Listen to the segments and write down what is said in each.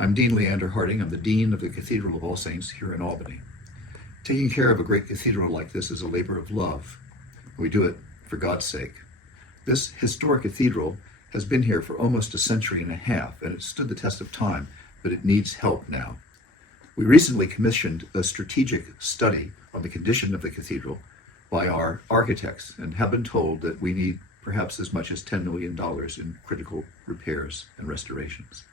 I'm Dean Leander Harding. I'm the Dean of the Cathedral of All Saints here in Albany. Taking care of a great cathedral like this is a labor of love. We do it for God's sake. This historic cathedral has been here for almost a century and a half, and it stood the test of time, but it needs help now. We recently commissioned a strategic study on the condition of the cathedral by our architects and have been told that we need perhaps as much as $10 million in critical repairs and restorations.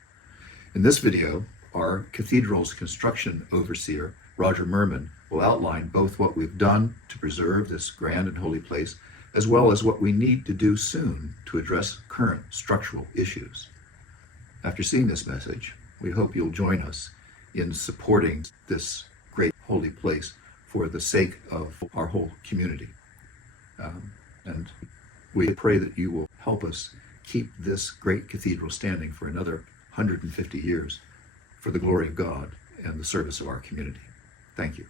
In this video, our cathedral's construction overseer, Roger Murman, will outline both what we've done to preserve this grand and holy place, as well as what we need to do soon to address current structural issues. After seeing this message, we hope you'll join us in supporting this great holy place for the sake of our whole community. And we pray that you will help us keep this great cathedral standing for another 150 years for the glory of God and the service of our community. Thank you.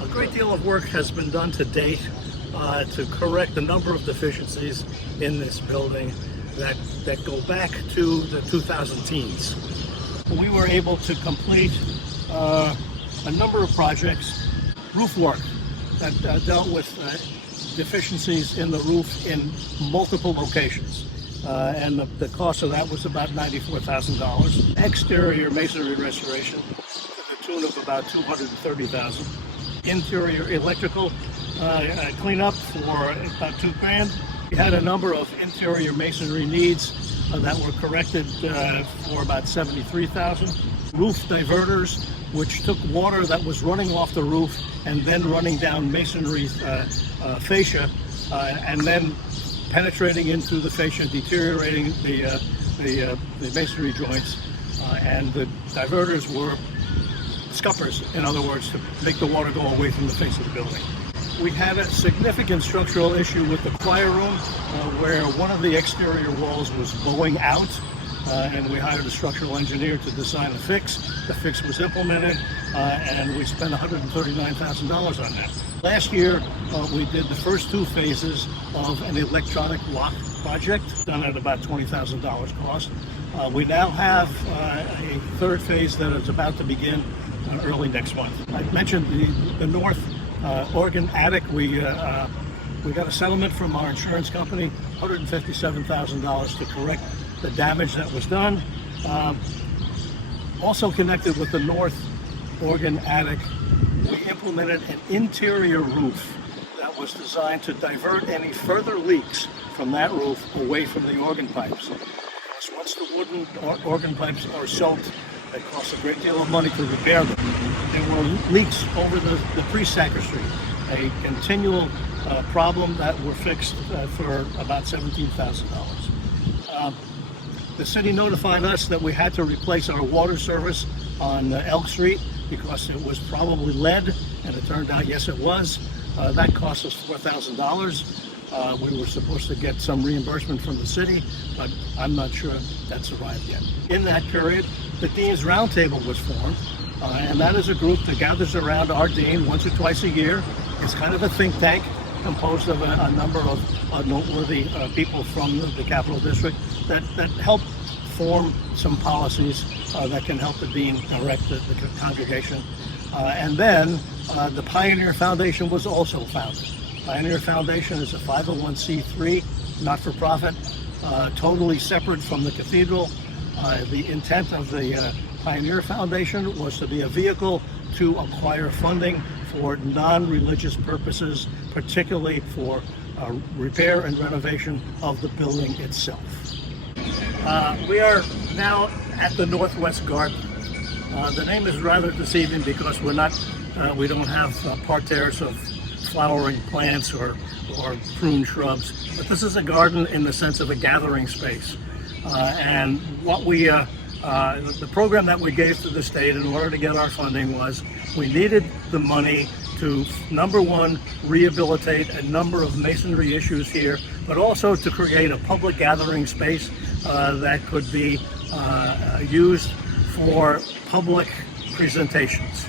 A great deal of work has been done to date to correct a number of deficiencies in this building that go back to the 2010s. We were able to complete a number of projects, roof work that dealt with deficiencies in the roof in multiple locations. And the cost of that was about $94,000. Exterior masonry restoration to the tune of about $230,000. Interior electrical cleanup for about $2,000. We had a number of interior masonry needs that were corrected for about $73,000. Roof diverters, which took water that was running off the roof and then running down masonry fascia and then penetrating into the fascia, deteriorating the masonry joints, and the diverters were scuppers, in other words, to make the water go away from the face of the building. We had a significant structural issue with the choir room where one of the exterior walls was bowing out, and we hired a structural engineer to design a fix. The fix was implemented, and we spent $139,000 on that. Last year, we did the first two phases of an electronic lock project, done at about $20,000 cost. We now have a third phase that is about to begin early next month. I mentioned the north organ attic. We got a settlement from our insurance company, $157,000 to correct the damage that was done. Also connected with the north organ attic, we implemented an interior roof that was designed to divert any further leaks from that roof away from the organ pipes. Because once the wooden organ pipes are soaked, it costs a great deal of money to repair them. There were leaks over the pre-sacristy, a continual problem that were fixed for about $17,000. The city notified us that we had to replace our water service on Elk Street because it was probably lead, and it turned out, yes, it was. That cost us $4,000. We were supposed to get some reimbursement from the city, but I'm not sure that's arrived yet. In that period, the Dean's Roundtable was formed, and that is a group that gathers around our dean once or twice a year. It's kind of a think tank composed of a number of noteworthy people from the Capital District that help form some policies that can help the dean direct the congregation. And then the Pioneer Foundation was also founded. Pioneer Foundation is a 501c3, not-for-profit, totally separate from the cathedral. The intent of the Pioneer Foundation was to be a vehicle to acquire funding for non-religious purposes, particularly for repair and renovation of the building itself. We are now at the Northwest Garden. The name is rather deceiving because we don't have parterres of flowering plants or prune shrubs, but this is a garden in the sense of a gathering space. And what the program that we gave to the state in order to get our funding was we needed the money to, number one, rehabilitate a number of masonry issues here, but also to create a public gathering space that could be used for public presentations,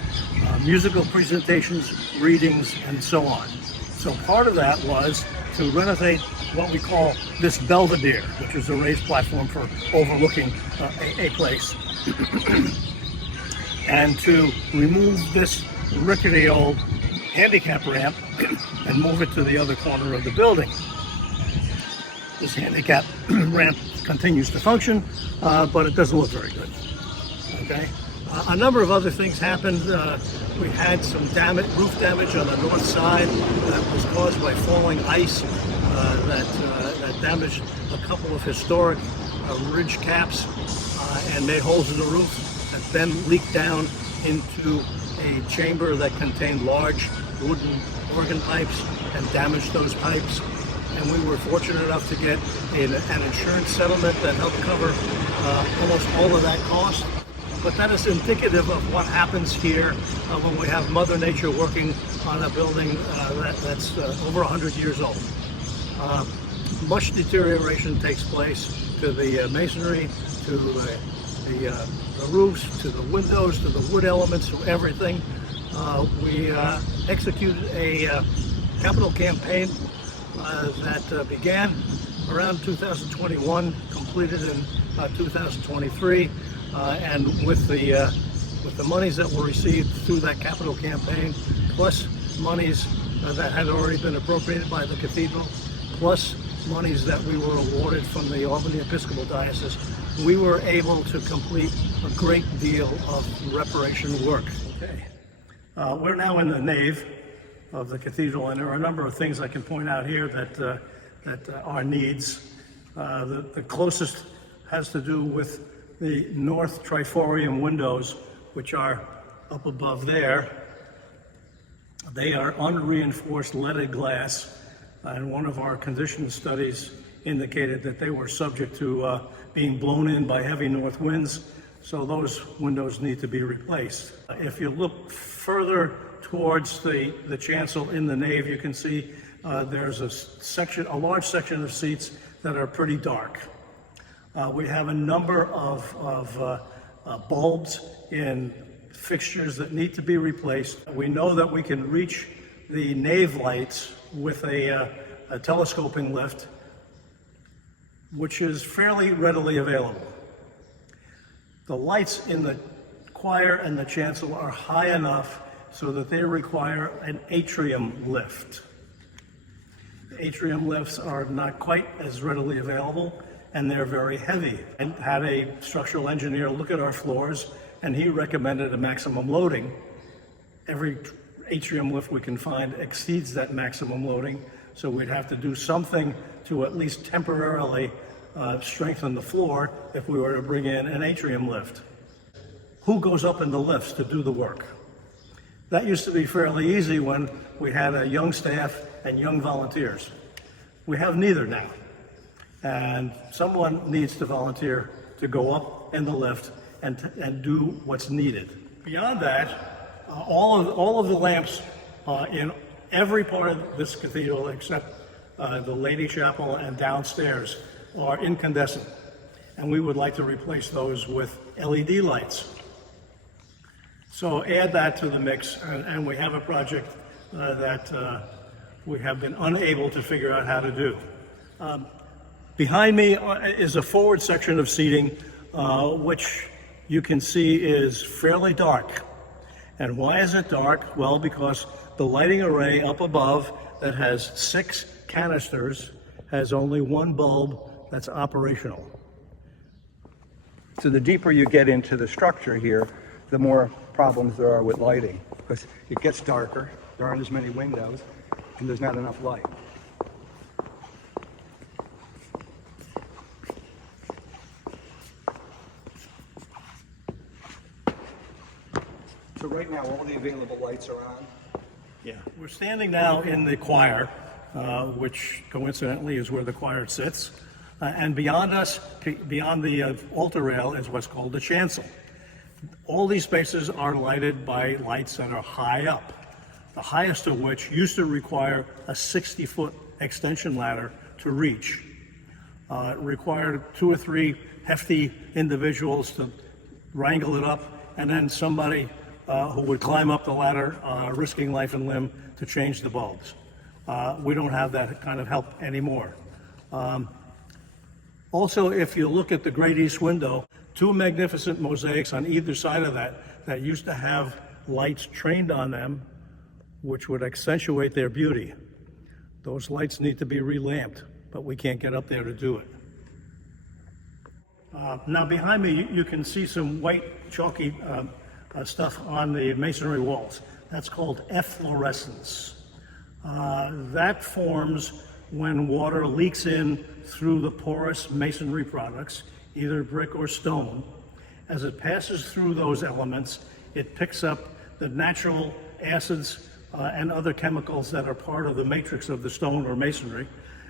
musical presentations, readings, and so on. So part of that was to renovate what we call this belvedere, which is a raised platform for overlooking a place. And to remove this rickety old handicap ramp and move it to the other corner of the building. This handicap ramp continues to function, but it doesn't look very good. Okay. A number of other things happened. We had some roof damage on the north side that was caused by falling ice that damaged a couple of historic ridge caps and made holes in the roof that then leaked down into a chamber that contained large wooden organ pipes and damaged those pipes. And we were fortunate enough to get an insurance settlement that helped cover almost all of that cost. But that is indicative of what happens here when we have Mother Nature working on a building that's over 100 years old. Much deterioration takes place to the masonry, to the roofs, to the windows, to the wood elements, to everything. We executed a capital campaign that began around 2021, completed in 2023. And with the monies that were received through that capital campaign, plus monies that had already been appropriated by the cathedral, plus monies that we were awarded from the Albany Episcopal Diocese, we were able to complete a great deal of reparation work. Okay. We're now in the nave of the cathedral, and there are a number of things I can point out here that are needs. The closest has to do with the north triforium windows, which are up above there. They are unreinforced leaded glass, and one of our condition studies indicated that they were subject to being blown in by heavy north winds, so those windows need to be replaced. If you look further towards the chancel in the nave, you can see there's a large section of seats that are pretty dark. We have a number of bulbs in fixtures that need to be replaced. We know that we can reach the nave lights with a telescoping lift, which is fairly readily available. The lights in the choir and the chancel are high enough so that they require an atrium lift. The atrium lifts are not quite as readily available, and they're very heavy. I had a structural engineer look at our floors, and he recommended a maximum loading. Every atrium lift we can find exceeds that maximum loading, so we'd have to do something to at least temporarily strengthen the floor if we were to bring in an atrium lift. Who goes up in the lifts to do the work? That used to be fairly easy when we had a young staff and young volunteers. We have neither now. And someone needs to volunteer to go up in the lift and do what's needed. Beyond that, all of the lamps in every part of this cathedral except the Lady Chapel and downstairs are incandescent, and we would like to replace those with LED lights. So add that to the mix, and we have a project that we have been unable to figure out how to do. Behind me is a forward section of seating, which you can see is fairly dark. And why is it dark? Well, because the lighting array up above that has 6 canisters has only one bulb that's operational. So the deeper you get into the structure here, the more problems there are with lighting, because it gets darker, there aren't as many windows, and there's not enough light. So right now, all the available lights are on. Yeah, we're standing now in the choir, which coincidentally is where the choir sits. And beyond us, beyond the altar rail, is what's called the chancel. All these spaces are lighted by lights that are high up, the highest of which used to require a 60-foot extension ladder to reach. It required 2 or 3 hefty individuals to wrangle it up, and then somebody who would climb up the ladder, risking life and limb, to change the bulbs. We don't have that kind of help anymore. Also, if you look at the great east window, two magnificent mosaics on either side of that used to have lights trained on them, which would accentuate their beauty. Those lights need to be relamped, but we can't get up there to do it. Now behind me, you can see some white chalky stuff on the masonry walls. That's called efflorescence. That forms when water leaks in through the porous masonry products, either brick or stone. As it passes through those elements, it picks up the natural acids and other chemicals that are part of the matrix of the stone or masonry.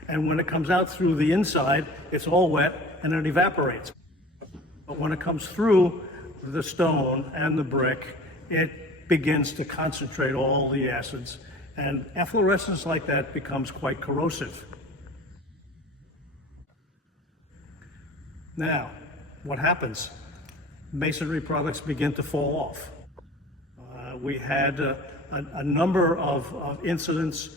And when it comes out through the inside, it's all wet and it evaporates. But when it comes through the stone and the brick, it begins to concentrate all the acids. And efflorescence like that becomes quite corrosive. Now, what happens? Masonry products begin to fall off. We had a number of incidents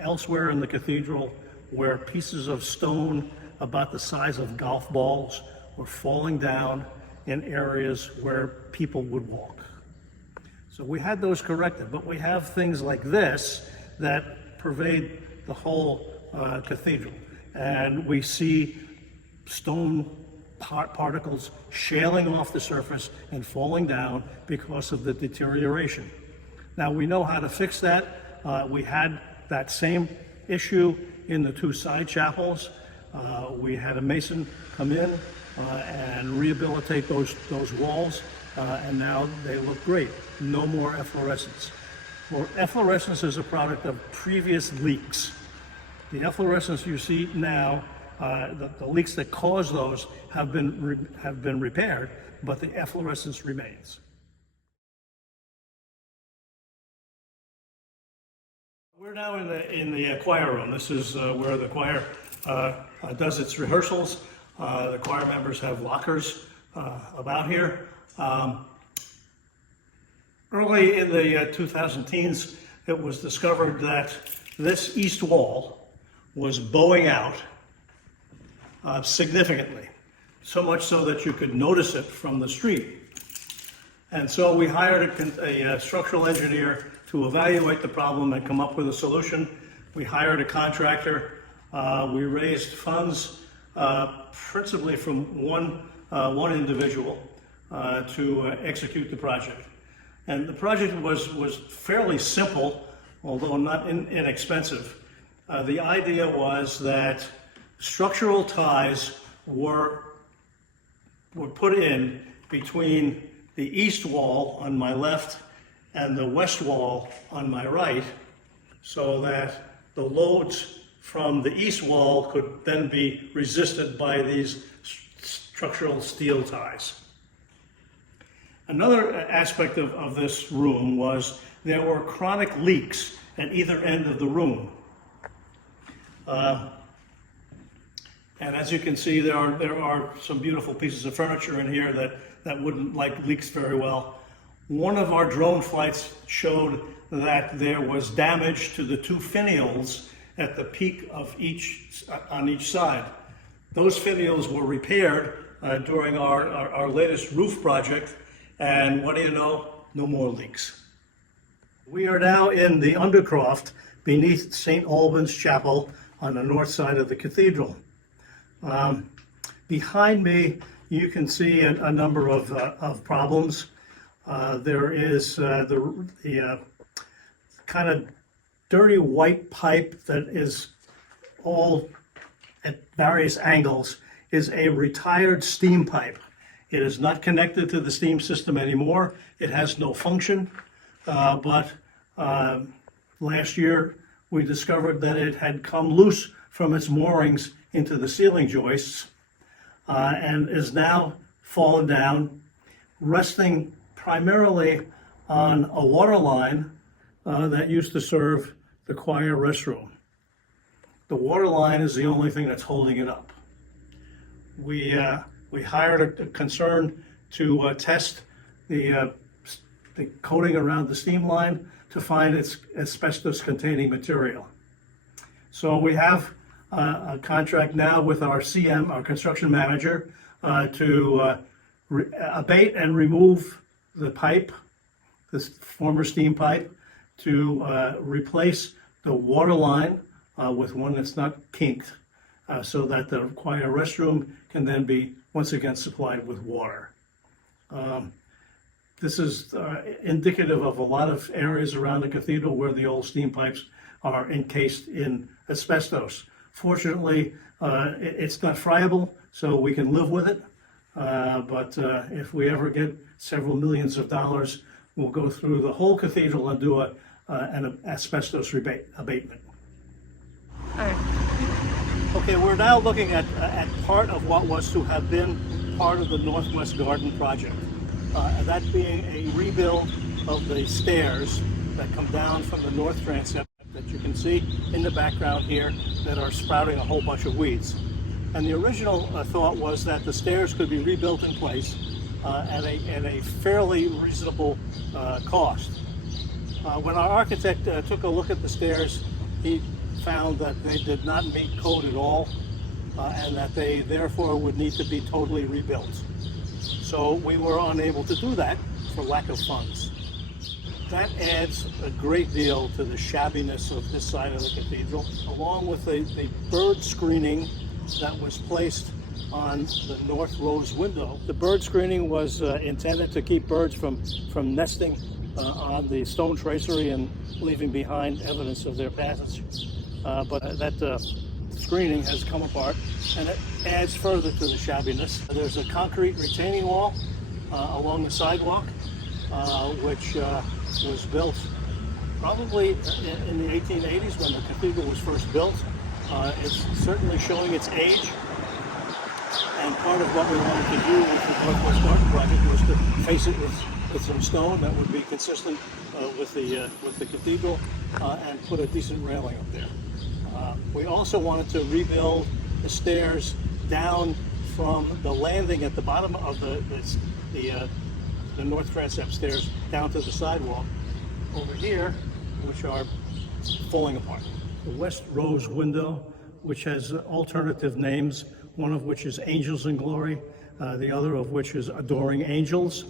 elsewhere in the cathedral where pieces of stone about the size of golf balls were falling down in areas where people would walk. So we had those corrected, but we have things like this that pervade the whole cathedral. And we see stone particles shaling off the surface and falling down because of the deterioration. Now we know how to fix that. We had that same issue in the two side chapels. We had a mason come in and rehabilitate those walls, and now they look great. No more efflorescence. Well, efflorescence is a product of previous leaks. The efflorescence you see now, the leaks that cause those have been repaired, but the efflorescence remains. We're now in the choir room. This is where the choir does its rehearsals. The choir members have lockers about here. Early in the 2010s, it was discovered that this east wall was bowing out significantly, so much so that you could notice it from the street. And so we hired a structural engineer to evaluate the problem and come up with a solution. We hired a contractor. We raised funds principally from one individual to execute the project. And the project was fairly simple, although not inexpensive. The idea was that structural ties were put in between the east wall on my left and the west wall on my right, so that the loads from the east wall could then be resisted by these structural steel ties. Another aspect of this room was there were chronic leaks at either end of the room. And as you can see, there are some beautiful pieces of furniture in here that wouldn't like leaks very well. One of our drone flights showed that there was damage to the two finials at the peak of on each side. Those finials were repaired during our latest roof project, and what do you know? No more leaks. We are now in the undercroft beneath St. Albans Chapel on the north side of the cathedral. Behind me, you can see a number of problems. There is the kind of dirty white pipe that is all at various angles is a retired steam pipe. It is not connected to the steam system anymore. It has no function, but last year we discovered that it had come loose from its moorings into the ceiling joists and is now fallen down, resting primarily on a water line that used to serve the choir restroom. The water line is the only thing that's holding it up. We hired a concern to test the coating around the steam line to find its asbestos-containing material. So we have a contract now with our CM, our construction manager, to abate and remove the pipe, this former steam pipe, to replace the water line with one that's not kinked, so that the choir restroom can then be once again supplied with water. This is indicative of a lot of areas around the cathedral where the old steam pipes are encased in asbestos. Fortunately, it's not friable, so we can live with it. But if we ever get several millions of dollars, we'll go through the whole cathedral and do an asbestos abatement. All right. Okay, we're now looking at part of what was to have been part of the Northwest Garden project. That being a rebuild of the stairs that come down from the north transept that you can see in the background here that are sprouting a whole bunch of weeds. And the original thought was that the stairs could be rebuilt in place at a fairly reasonable cost. When our architect took a look at the stairs, he found that they did not meet code at all, and that they therefore would need to be totally rebuilt. So we were unable to do that for lack of funds. That adds a great deal to the shabbiness of this side of the cathedral, along with the bird screening that was placed on the north rose window. The bird screening was intended to keep birds from nesting on the stone tracery and leaving behind evidence of their passage. But that screening has come apart, and it adds further to the shabbiness. There's a concrete retaining wall along the sidewalk, which was built probably in the 1880s when the cathedral was first built. It's certainly showing its age, and part of what we wanted to do with the Northwest Garden project was to face it with some stone that would be consistent with the cathedral, and put a decent railing up there. We also wanted to rebuild the stairs down from the landing at the bottom of the north transept stairs down to the sidewalk over here, which are falling apart. The west rose window, which has alternative names, one of which is Angels in Glory, the other of which is Adoring Angels.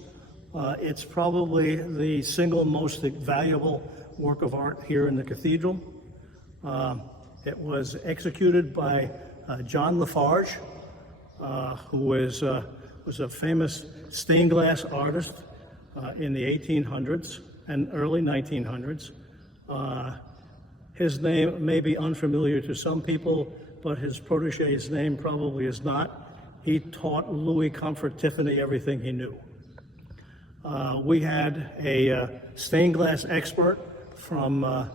It's probably the single most valuable work of art here in the cathedral. It was executed by John Lafarge, who was a famous stained glass artist in the 1800s and early 1900s. His name may be unfamiliar to some people, but his protege's name probably is not. He taught Louis Comfort Tiffany everything he knew. We had a stained glass expert from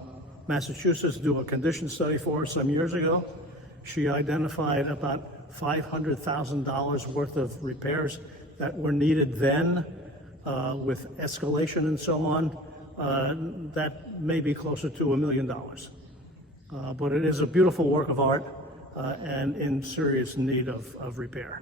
Massachusetts do a condition study for us some years ago. She identified about $500,000 worth of repairs that were needed then, with escalation and so on. That may be closer to $1 million. But it is a beautiful work of art and in serious need of repair.